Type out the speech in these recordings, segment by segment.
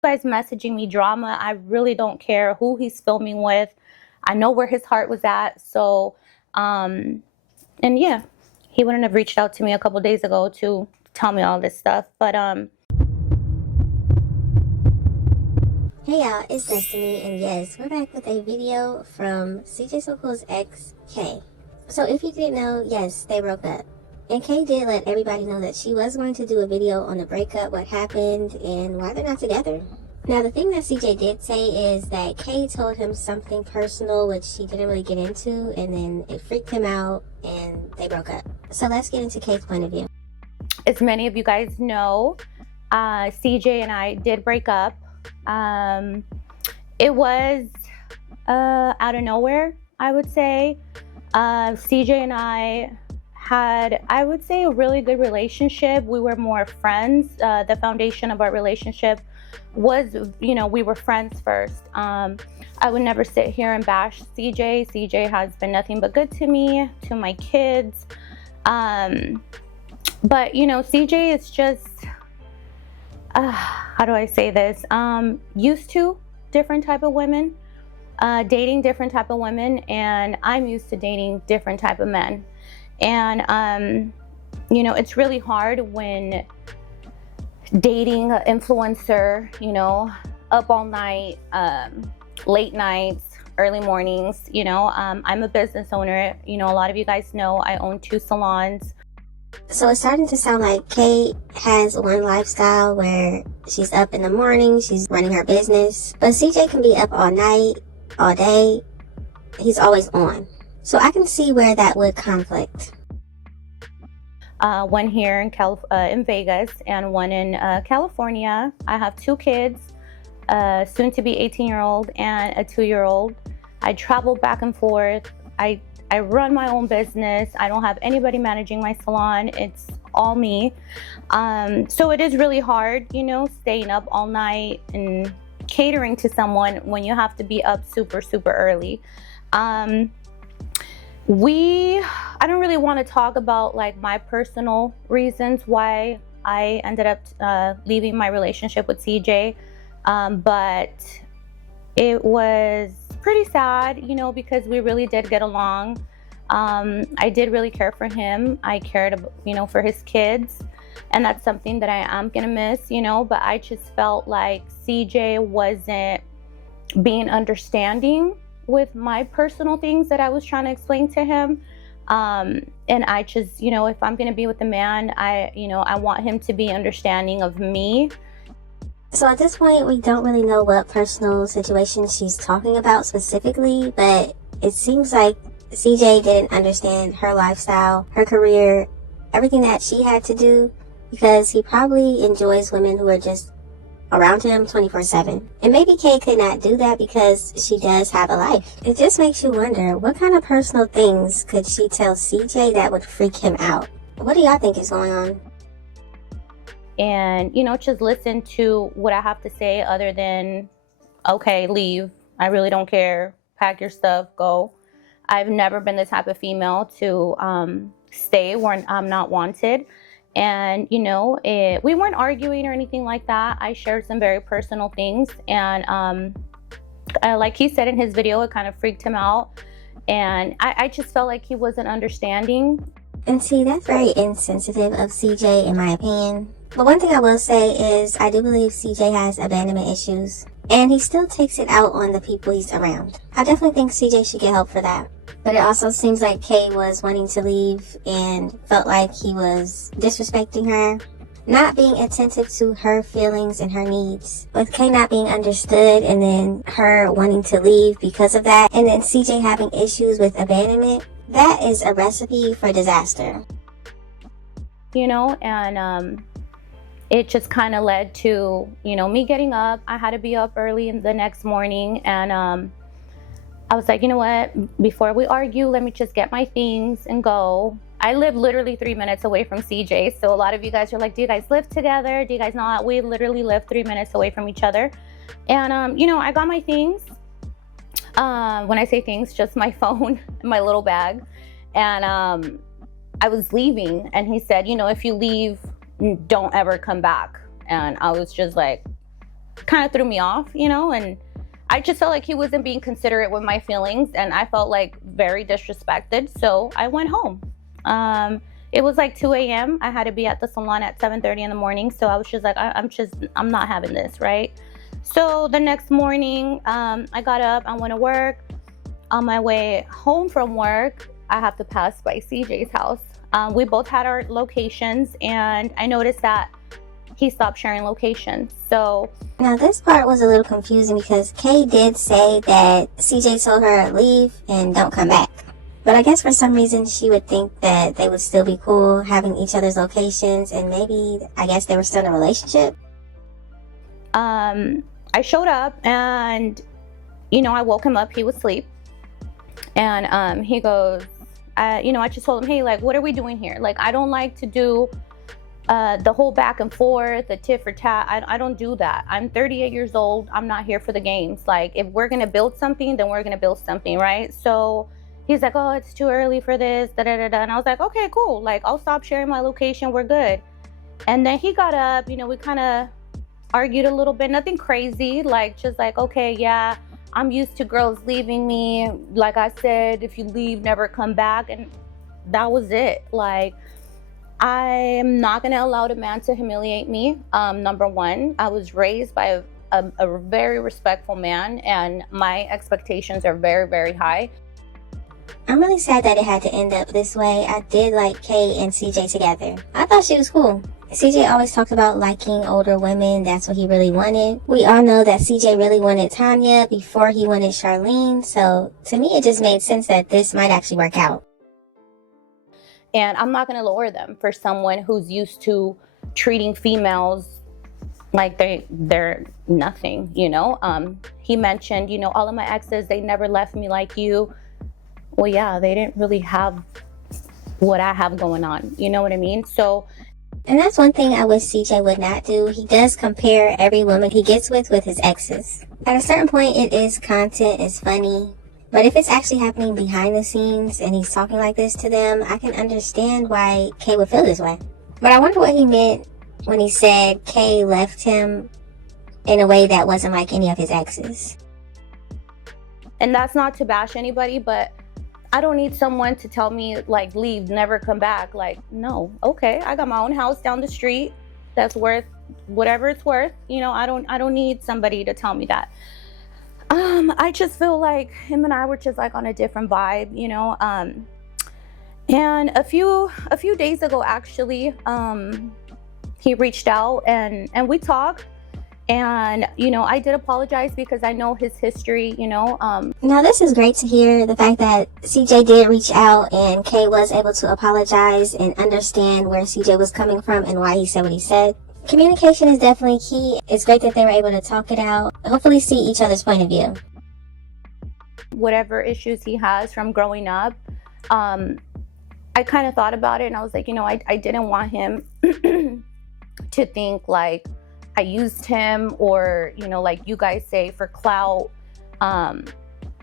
Guys messaging me drama, I really don't care who he's filming with. I know where his heart was at. So, and yeah, he wouldn't have reached out to me a couple days ago to tell me all this stuff. But Hey y'all, it's Destiny, and yes, we're back with a video from CJ Sokol's ex, Kay. So if you didn't know, yes, they broke up. And Kay did let everybody know that she was going to do a video on the breakup, what happened, and why they're not together. Now, the thing that CJ did say is that Kay told him something personal, which he didn't really get into, and then it freaked him out, and they broke up. So let's get into Kay's point of view. as many of you guys know, CJ and I did break up. It was out of nowhere, I would say. CJ and I had, I would say, a really good relationship. We were more friends. The foundation of our relationship was, we were friends first. I would never sit here and bash CJ. CJ has been nothing but good to me, to my kids. But, CJ is just, how do I say this? Used to different type of women, dating different type of women, and I'm used to dating different type of men. And, it's really hard when dating an influencer, up all night, late nights, early mornings, I'm a business owner. A lot of you guys know I own 2 salons. So it's starting to sound like Kay has one lifestyle where she's up in the morning, she's running her business, but CJ can be up all night, all day. He's always on. So I can see where that would conflict. One here in Vegas and one in California. I have 2 kids, soon to be 18-year-old and a 2-year-old. I travel back and forth. I run my own business. I don't have anybody managing my salon. It's all me. So it is really hard, staying up all night and catering to someone when you have to be up super, super early. I don't really want to talk about like my personal reasons why I ended up leaving my relationship with CJ. But it was pretty sad, because we really did get along. I did really care for him. I cared, for his kids. And that's something that I am going to miss, but I just felt like CJ wasn't being understanding with my personal things that I was trying to explain to him. And I just, if I'm going to be with a man, I want him to be understanding of me. So at this point, we don't really know what personal situation she's talking about specifically, but it seems like CJ didn't understand her lifestyle, her career, everything that she had to do, because he probably enjoys women who are just around him 24/7. And maybe Kay could not do that because she does have a life. It just makes you wonder, what kind of personal things could she tell CJ that would freak him out? What do y'all think is going on? And, just listen to what I have to say other than, okay, leave. I really don't care. Pack your stuff, go. I've never been the type of female to stay where I'm not wanted. And, we weren't arguing or anything like that. I shared some very personal things. And like he said in his video, it kind of freaked him out. And I just felt like he wasn't understanding. And see, that's very insensitive of CJ, in my opinion. But one thing I will say is I do believe CJ has abandonment issues, and he still takes it out on the people he's around. I definitely think CJ should get help for that. But it also seems like Kay was wanting to leave and felt like he was disrespecting her, not being attentive to her feelings and her needs. With Kay not being understood and then her wanting to leave because of that, and then CJ having issues with abandonment, that is a recipe for disaster. And it just kind of led to, me getting up. I had to be up early in the next morning. And I was like, you know what? Before we argue, let me just get my things and go. I live literally 3 minutes away from CJ. So a lot of you guys are like, do you guys live together? Do you guys not? We literally live 3 minutes away from each other. And, I got my things. When I say things, just my phone and my little bag. And I was leaving. And he said, if you leave, don't ever come back. And I was just like, kind of threw me off, and I just felt like he wasn't being considerate with my feelings, and I felt like very disrespected. So I went home. It was like 2 a.m. I had to be at the salon at 7:30 in the morning. So I was just like, I'm not having this, right? So the next morning, I got up, I went to work. On my way home from work, I have to pass by CJ's house. We both had our locations, and I noticed that he stopped sharing locations. So now this part was a little confusing because Kay did say that CJ told her leave and don't come back. But I guess for some reason she would think that they would still be cool having each other's locations, and maybe, I guess, they were still in a relationship. I showed up, and I woke him up. He was asleep, and he goes, I just told him, hey, like, what are we doing here? Like, I don't like to do the whole back and forth, the tit for tat. I don't do that. I'm 38 years old. I'm not here for the games. Like, if we're gonna build something, then we're gonna build something, right? So he's like, oh, it's too early for this, da da da da. And I was like, okay, cool. Like, I'll stop sharing my location. We're good. And then he got up. We kind of argued a little bit. Nothing crazy. Like, just like, okay, yeah, I'm used to girls leaving me. Like I said, if you leave, never come back. And that was it. Like, I'm not going to allow a man to humiliate me. Number one, I was raised by a very respectful man, and my expectations are very, very high. I'm really sad that it had to end up this way. I did like Kay and CJ together. I thought she was cool. CJ always talked about liking older women. That's what he really wanted. We all know that CJ really wanted Tanya before he wanted Charlene. So to me, it just made sense that this might actually work out. And I'm not going to lower them for someone who's used to treating females like they're nothing, He mentioned, all of my exes, they never left me like you. Well, yeah, they didn't really have what I have going on. You know what I mean? So, and that's one thing I wish CJ would not do. He does compare every woman he gets with his exes. At a certain point, it is content, it's funny. But if it's actually happening behind the scenes and he's talking like this to them, I can understand why Kay would feel this way. But I wonder what he meant when he said Kay left him in a way that wasn't like any of his exes. And that's not to bash anybody, but I don't need someone to tell me, like, leave, never come back. Like, no, okay, I got my own house down the street that's worth whatever it's worth. I don't need somebody to tell me that. I just feel like him and I were just like on a different vibe, and a few days ago, actually, he reached out and we talked. And, I did apologize because I know his history, Now, this is great to hear, the fact that CJ did reach out and Kay was able to apologize and understand where CJ was coming from and why he said what he said. Communication is definitely key. It's great that they were able to talk it out, hopefully see each other's point of view. Whatever issues he has from growing up, I kind of thought about it, and I was like, I didn't want him to think like I used him, or like you guys say, for clout.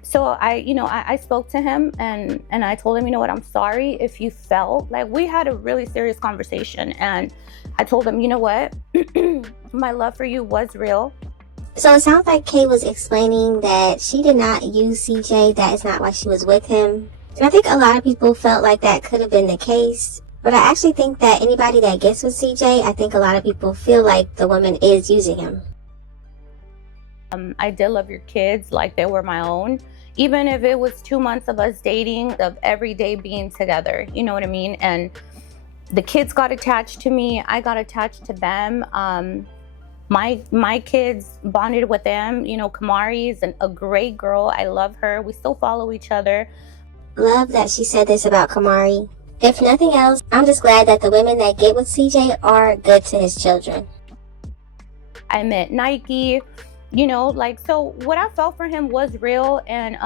So I spoke to him and I told him, what, I'm sorry if you felt like, we had a really serious conversation, and I told him, what, my love for you was real. So it sounds like Kay was explaining that she did not use CJ. That is not why she was with him. And I think a lot of people felt like that could have been the case. But I actually think that anybody that gets with CJ, I think a lot of people feel like the woman is using him. I did love your kids like they were my own. Even if it was 2 months of us dating, of every day being together, you know what I mean? And the kids got attached to me. I got attached to them. My kids bonded with them. Kamari is a great girl. I love her. We still follow each other. Love that she said this about Kamari. If nothing else, I'm just glad that the women that get with CJ are good to his children. I met Nike, so what I felt for him was real. And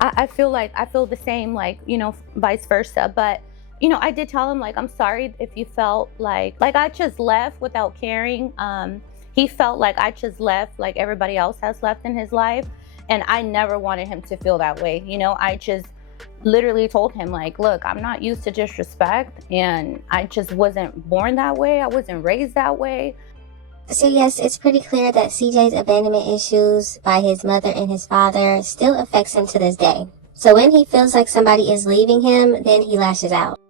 I feel the same, vice versa. But, I did tell him, I'm sorry if you felt like I just left without caring. He felt like I just left like everybody else has left in his life. And I never wanted him to feel that way. I just literally told him, look, I'm not used to disrespect, and I just wasn't born that way. I wasn't raised that way. So yes, it's pretty clear that CJ's abandonment issues by his mother and his father still affects him to this day. So when he feels like somebody is leaving him, then he lashes out.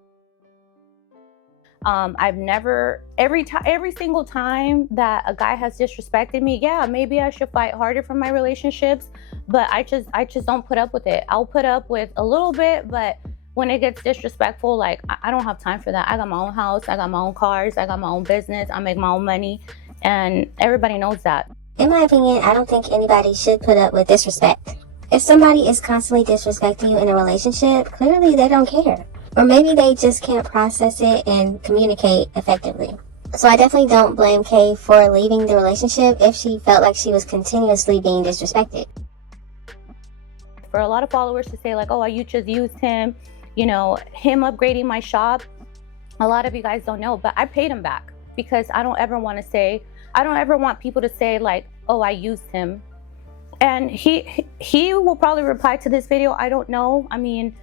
I've never, every single time that a guy has disrespected me, yeah, maybe I should fight harder for my relationships, but I just don't put up with it. I'll put up with a little bit, but when it gets disrespectful, like, I don't have time for that. I got my own house, I got my own cars, I got my own business, I make my own money, and everybody knows that. In my opinion, I don't think anybody should put up with disrespect. If somebody is constantly disrespecting you in a relationship, clearly they don't care. Or maybe they just can't process it and communicate effectively. So I definitely don't blame Kay for leaving the relationship if she felt like she was continuously being disrespected. For a lot of followers to say like, oh, you just used him, you know, him upgrading my shop, a lot of you guys don't know, but I paid him back, because I don't ever want people to say like, oh, I used him. And he will probably reply to this video, I don't know. I mean,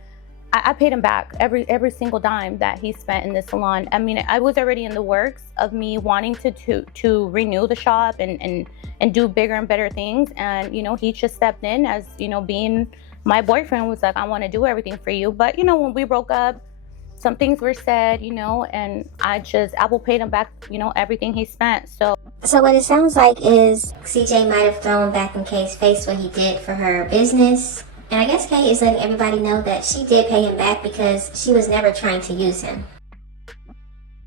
I paid him back every single dime that he spent in this salon. I mean, I was already in the works of me wanting to renew the shop and do bigger and better things. And, you know, he just stepped in as, you know, being my boyfriend, was like, I want to do everything for you. But, you know, when we broke up, some things were said, you know, and Apple paid him back, you know, everything he spent. So what it sounds like is CJ might have thrown back in Kay's face what he did for her business. And I guess Kay is letting everybody know that she did pay him back because she was never trying to use him.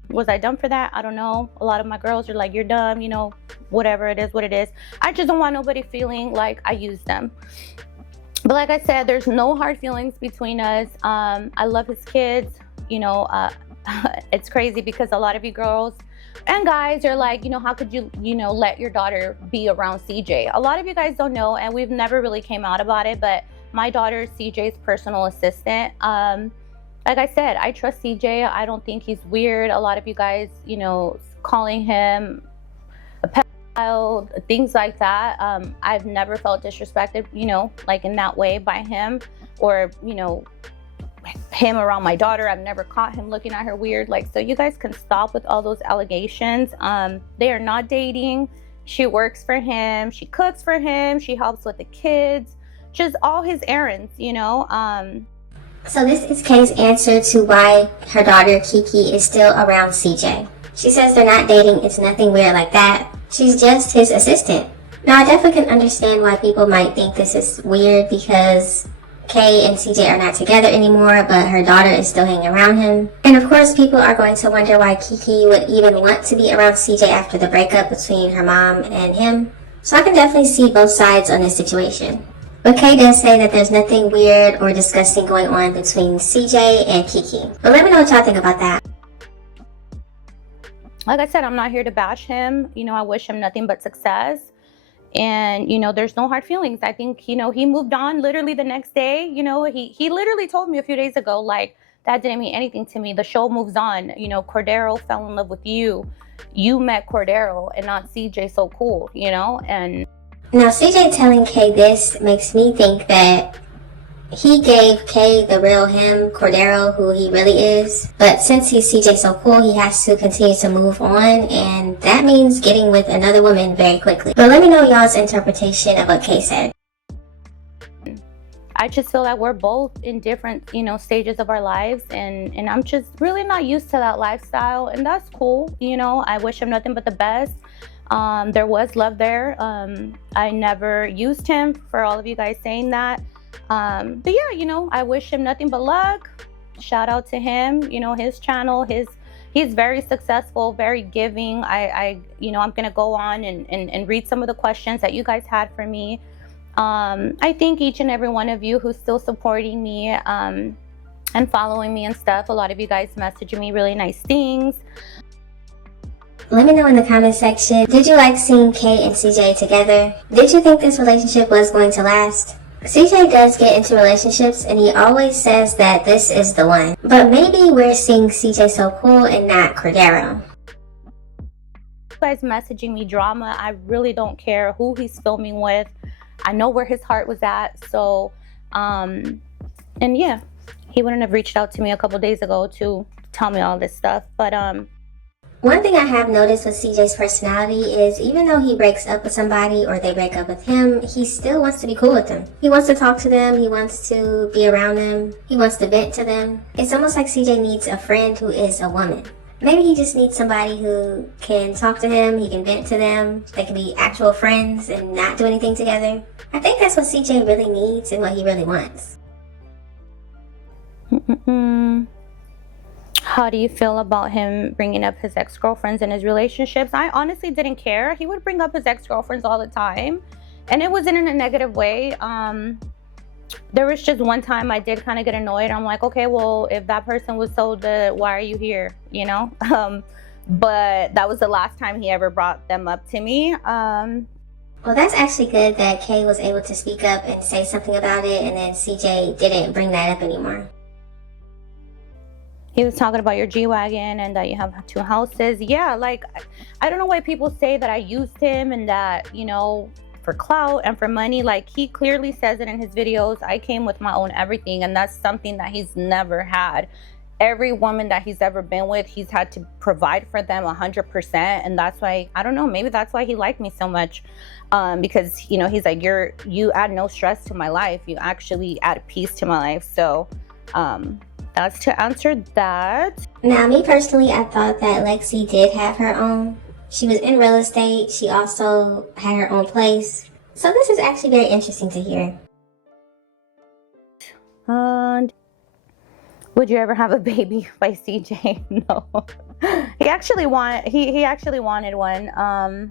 Was I dumb for that? I don't know. A lot of my girls are like, you're dumb, you know, whatever it is, what it is. I just don't want nobody feeling like I used them. But like I said, there's no hard feelings between us. I love his kids. You know, it's crazy because a lot of you girls and guys are like, you know, how could you, you know, let your daughter be around CJ? A lot of you guys don't know, and we've never really came out about it, but my daughter is CJ's personal assistant. Like I said, I trust CJ. I don't think he's weird. A lot of you guys, you know, calling him a pedophile, things like that. I've never felt disrespected, you know, like in that way by him, or, you know, him around my daughter. I've never caught him looking at her weird. Like, so you guys can stop with all those allegations. They are not dating. She works for him. She cooks for him. She helps with the kids. Just all his errands, you know. So this is Kay's answer to why her daughter Kiki is still around CJ. She says they're not dating, it's nothing weird like that. She's just his assistant. Now I definitely can understand why people might think this is weird, because Kay and CJ are not together anymore, but her daughter is still hanging around him. And of course people are going to wonder why Kiki would even want to be around CJ after the breakup between her mom and him. So I can definitely see both sides on this situation. But Kay does say that there's nothing weird or disgusting going on between CJ and Kiki. But let me know what y'all think about that. Like I said, I'm not here to bash him. You know, I wish him nothing but success. And, you know, there's no hard feelings. I think, you know, he moved on literally the next day. You know, he literally told me a few days ago, like, that didn't mean anything to me. The show moves on. You know, Cordero fell in love with you. You met Cordero and not CJ so cool, you know? And now, CJ telling Kay this makes me think that he gave Kay the real him, Cordero, who he really is. But since he's CJ so cool, he has to continue to move on, and that means getting with another woman very quickly. But let me know y'all's interpretation of what Kay said. I just feel that we're both in different, you know, stages of our lives, and I'm just really not used to that lifestyle, and that's cool. You know, I wish him nothing but the best. There was love there. I never used him, for all of you guys saying that. But yeah, you know, I wish him nothing but luck. Shout out to him, you know, his channel, he's very successful, very giving. You know, I'm going to go on and read some of the questions that you guys had for me. I thank each and every one of you who's still supporting me, and following me and stuff. A lot of you guys messaging me really nice things. Let me know in the comment section, did you like seeing Kay and CJ together? Did you think this relationship was going to last? CJ does get into relationships and he always says that this is the one. But maybe we're seeing CJ so cool and not Cordero. You guys messaging me drama, I really don't care who he's filming with. I know where his heart was at. So, and yeah, he wouldn't have reached out to me a couple days ago to tell me all this stuff. But One thing I have noticed with CJ's personality is even though he breaks up with somebody or they break up with him, he still wants to be cool with them. He wants to talk to them, he wants to be around them, he wants to vent to them. It's almost like CJ needs a friend who is a woman. Maybe he just needs somebody who can talk to him, he can vent to them, they can be actual friends and not do anything together. I think that's what CJ really needs and what he really wants. How do you feel about him bringing up his ex-girlfriends in his relationships? I honestly didn't care. He would bring up his ex-girlfriends all the time, and it wasn't in a negative way. There was just one time I did kind of get annoyed. I'm like, okay, well, if that person was so good, why are you here? You know? But that was the last time he ever brought them up to me. Well, that's actually good that Kay was able to speak up and say something about it, and then CJ didn't bring that up anymore. He was talking about your G-Wagon and that you have 2 houses. Yeah, like, I don't know why people say that I used him and that, you know, for clout and for money. Like, he clearly says it in his videos. I came with my own everything, and that's something that he's never had. Every woman that he's ever been with, he's had to provide for them 100%. And that's why, I don't know, maybe that's why he liked me so much. Because, you know, he's like, you add no stress to my life. You actually add peace to my life. So, that's to answer that. Now, me personally, I thought that Lexi did have her own. She was in real estate. She also had her own place. So this is actually very interesting to hear. Would you ever have a baby by CJ? No. He actually wanted one.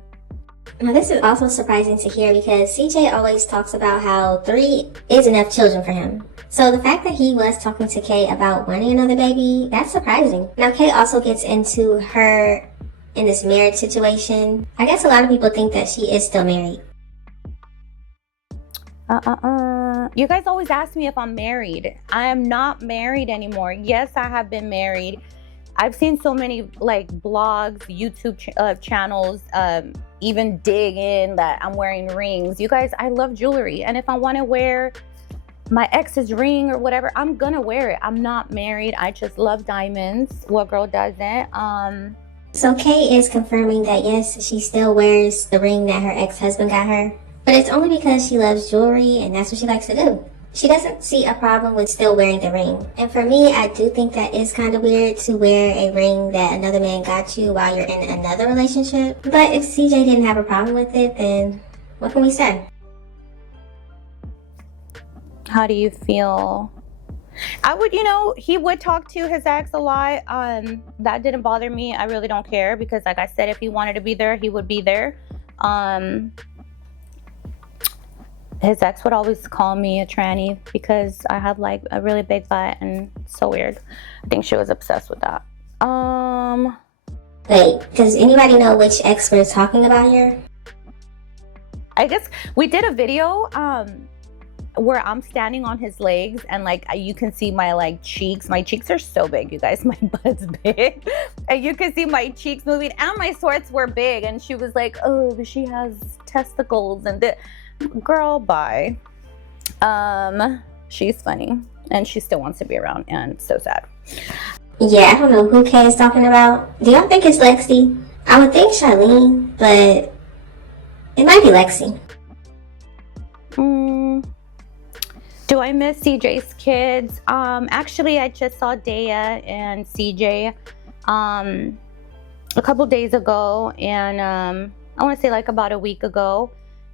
Now, this is also surprising to hear because CJ always talks about how 3 is enough children for him. So the fact that he was talking to Kay about wanting another baby, that's surprising. Now, Kay also gets into her in this marriage situation. I guess a lot of people think that she is still married. You guys always ask me if I'm married. I am not married anymore. Yes, I have been married. I've seen so many like blogs, YouTube channels, even dig in that I'm wearing rings. You guys, I love jewelry. And if I want to wear my ex's ring or whatever, I'm gonna wear it. I'm not married. I just love diamonds. What girl doesn't? So Kay is confirming that yes, she still wears the ring that her ex-husband got her. But it's only because she loves jewelry and that's what she likes to do. She doesn't see a problem with still wearing the ring. And for me, I do think that is kind of weird to wear a ring that another man got you while you're in another relationship. But if CJ didn't have a problem with it, then what can we say? How do you feel? I would, you know, he would talk to his ex a lot. That didn't bother me. I really don't care because, like I said, if he wanted to be there, he would be there. His ex would always call me a tranny because I have like a really big butt, and it's so weird. I think she was obsessed with that. Wait, does anybody know which ex we're talking about here? I guess we did a video where I'm standing on his legs and like you can see my like cheeks. My cheeks are so big, you guys. My butt's big. And you can see my cheeks moving and my sweats were big. And she was like, oh, she has testicles and girl, bye. She's funny and she still wants to be around and so sad. Yeah, I don't know who Kay is talking about. Do y'all think it's Lexi? I would think Charlene, but it might be Lexi. Do I miss CJ's kids? Actually, I just saw Dea and CJ a couple days ago, and I want to say like about a week ago,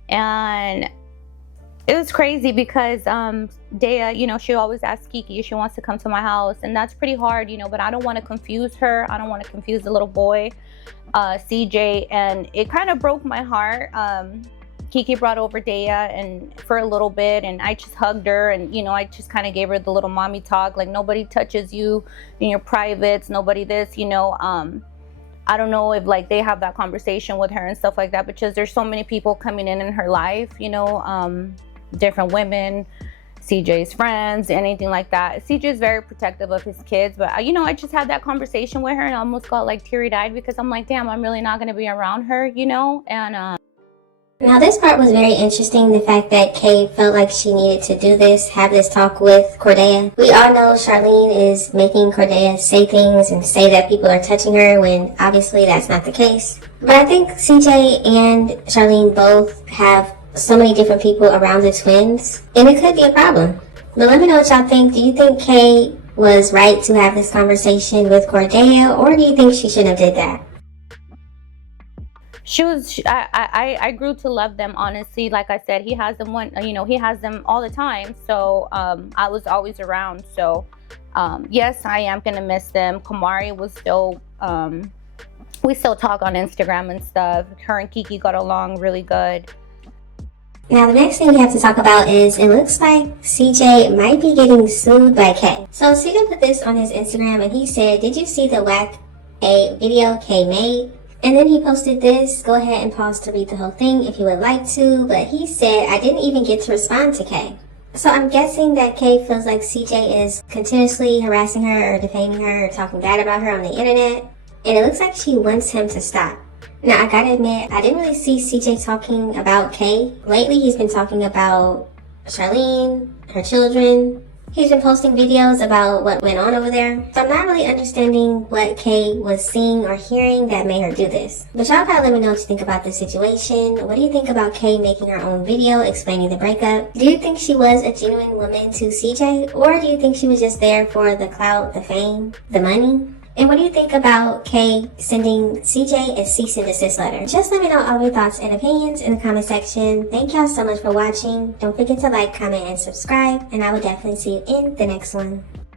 and it was crazy because Dea, you know, she always asks Kiki if she wants to come to my house, and that's pretty hard, you know, but I don't want to confuse her. I don't want to confuse the little boy, CJ, and it kind of broke my heart. Kiki brought over Dea and for a little bit, and I just hugged her, and you know, I just kind of gave her the little mommy talk, like nobody touches you in your privates, nobody this, you know. I don't know if like they have that conversation with her and stuff like that, because there's so many people coming in her life, you know, different women, CJ's friends, anything like that. CJ is very protective of his kids, but you know, I just had that conversation with her and I almost got like teary-eyed because I'm like, damn, I'm really not going to be around her, you know. And Now this part was very interesting, the fact that Kay felt like she needed to do this, have this talk with Cordeya. We all know Charlene is making Cordeya say things and say that people are touching her when obviously that's not the case. But I think CJ and Charlene both have so many different people around the twins, and it could be a problem. But let me know what y'all think. Do you think Kay was right to have this conversation with Cordeya, or do you think she shouldn't have did that? I grew to love them, honestly. Like I said, he has them he has them all the time. So I was always around. So yes, I am gonna miss them. Kamari was still we still talk on Instagram and stuff. Her and Kiki got along really good. Now the next thing we have to talk about is, it looks like CJ might be getting sued by Kay. So CJ put this on his Instagram and he said, "Did you see the whack A video Kay made?" And then he posted this. Go ahead and pause to read the whole thing if you would like to. But he said, "I didn't even get to respond to Kay." So I'm guessing that Kay feels like CJ is continuously harassing her or defaming her or talking bad about her on the internet. And it looks like she wants him to stop. Now, I gotta admit, I didn't really see CJ talking about Kay. Lately, he's been talking about Charlene, her children. He's been posting videos about what went on over there. So I'm not really understanding what Kay was seeing or hearing that made her do this. But y'all gotta let me know what you think about this situation. What do you think about Kay making her own video explaining the breakup? Do you think she was a genuine woman to CJ? Or do you think she was just there for the clout, the fame, the money? And what do you think about Kay sending CJ a cease and desist letter? Just let me know all of your thoughts and opinions in the comment section. Thank y'all so much for watching. Don't forget to like, comment, and subscribe. And I will definitely see you in the next one.